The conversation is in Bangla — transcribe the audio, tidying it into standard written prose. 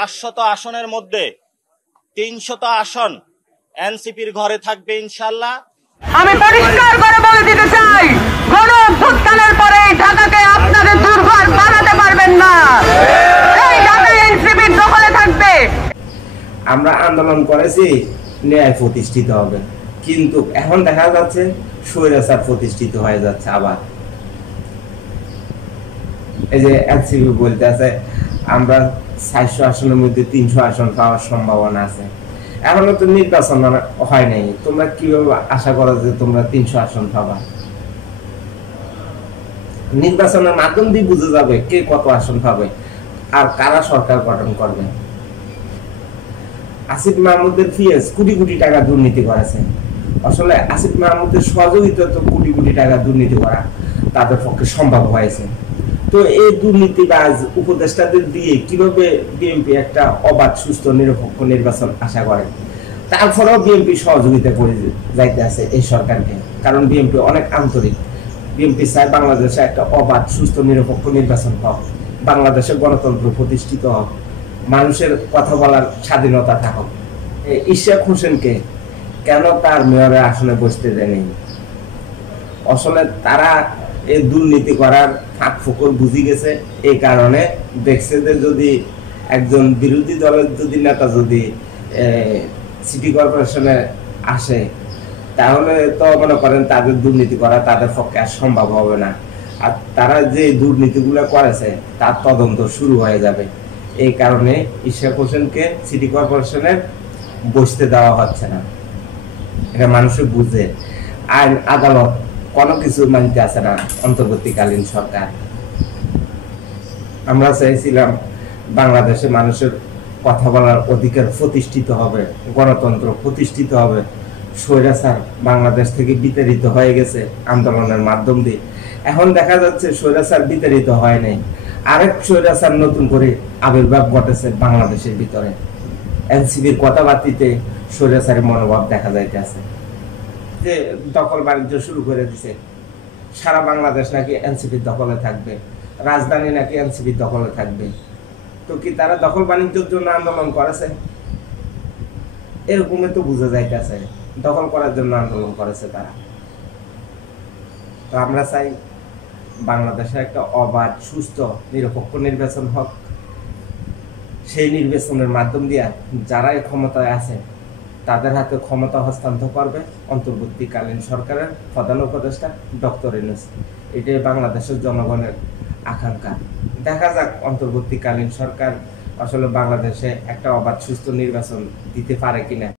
400 আসনের মধ্যে 300 আসন এনসিপির ঘরে থাকবে ইনশাআল্লাহ। আমি পরিষ্কার করে বলে দিতে চাই, গণ অভ্যুত্থানের পরে ঢাকাকে আপনাদের দুর্ঘর বানাতে পারবেন না। এই ঢাকা এনসিপির দখলে থাকবে। আমরা আন্দোলন করেছি ন্যায় প্রতিষ্ঠিত হবে, কিন্তু এখন দেখা যাচ্ছে স্বৈরাচার প্রতিষ্ঠিত হয়ে যাচ্ছে। আবার এই যে এনসিপি বলতে আছে আমরা 400 আসনের মধ্যে 300 আসন পাওয়ার সম্ভাবনা আছে। এখনো তো নির্বাচন হয় নাই, তোমরা কিভাবে আশা করো যে তোমরা 300 আসন পাবা? নির্বাচনের মাধ্যম দিয়ে বুঝে যাবে কে কত আসন পাবে আর কারা সরকার গঠন করবে। আসিফ মাহমুদের ফিএস কোটি কোটি টাকা দুর্নীতি করেছে। আসলে আসিফ মাহমুদের সহযোগিতা তো কোটি কোটি টাকা দুর্নীতি করা তাদের পক্ষে সম্ভব হয়েছে। তো এই দুর্নীতিবাজ উপদেষ্টাদের দিয়ে কিভাবে বিএনপি একটা অবাধ সুস্থ নিরপেক্ষ নির্বাচন আশা করে? তারপরেও বিএনপি সহযোগিতা করে যাইতে আছে এই সরকারকে, কারণ বিএনপি অনেক আন্তরিক। বিএনপি চায় বাংলাদেশে একটা অবাধ সুস্থ নিরপেক্ষ নির্বাচন হোক, বাংলাদেশে গণতন্ত্র প্রতিষ্ঠিত হোক, মানুষের কথা বলার স্বাধীনতা থাকুক। ইশাক হোসেনকে কেন তার মেয়রের আসনে বসতে দেয়নি? আসলে তারা এই দুর্নীতি করার ফাঁক ফোকর বুঝে গেছে। এই কারণে দেখছে যে যদি একজন বিরোধী দলের যদি নেতা যদি সিটি কর্পোরেশনে আসে, তাহলে তো মনে করেন তাদের দুর্নীতি করা তাদের পক্ষে আর সম্ভব হবে না। আর তারা যে দুর্নীতিগুলো করেছে তার তদন্ত শুরু হয়ে যাবে। এই কারণে ইশাক হোসেনকে সিটি কর্পোরেশনের বসতে দেওয়া হচ্ছে না। এটা মানুষে বুঝে। আইন আদালত কোনো কিছু মানতে আছে না অন্তর্বর্তীকালীন সরকার। আমরা চাইছিলাম বাংলাদেশে মানুষের কথা বলার অধিকার প্রতিষ্ঠিত হবে, গণতন্ত্র প্রতিষ্ঠিত হবে। স্বৈরাচার বাংলাদেশ থেকে বিতাড়িত হয়ে গেছে আন্দোলনের মাধ্যম দিয়ে। এখন দেখা যাচ্ছে স্বৈরাচার বিতাড়িত হয় নাই, আরেক স্বৈরাচার নতুন করে আবির্ভাব ঘটেছে বাংলাদেশের ভিতরে। এনসিপির কথাবার্তিতে স্বৈরাচারের মনোভাব দেখা যাইতেছে, যে দখল বাণিজ্য শুরু করে দিছে। সারা বাংলাদেশ নাকি এনসিপির দখলে থাকবে, রাজধানী নাকি এনসিপির দখলে থাকবে। তো কি তারা দখল বাণিজ্যের জন্য আন্দোলন করেছে? এরকমই তো বুঝা যাইতেছে, দখল করার জন্য আন্দোলন করেছে তারা। তো আমরা চাই বাংলাদেশে একটা অবাধ সুস্থ নিরপেক্ষ নির্বাচন হোক। সেই নির্বাচনের মাধ্যম দিয়ে যারা এই ক্ষমতায় আছে তাদের হাতে ক্ষমতা হস্তান্তর করবে অন্তর্বর্তীকালীন সরকারের প্রধান উপদেষ্টা ডক্টর ইউনূস। এটাই বাংলাদেশের জনগণের আকাঙ্ক্ষা। দেখা যাক অন্তর্বর্তীকালীন সরকার আসলে বাংলাদেশে একটা অবাধ সুস্থ নির্বাচন দিতে পারে কিনা।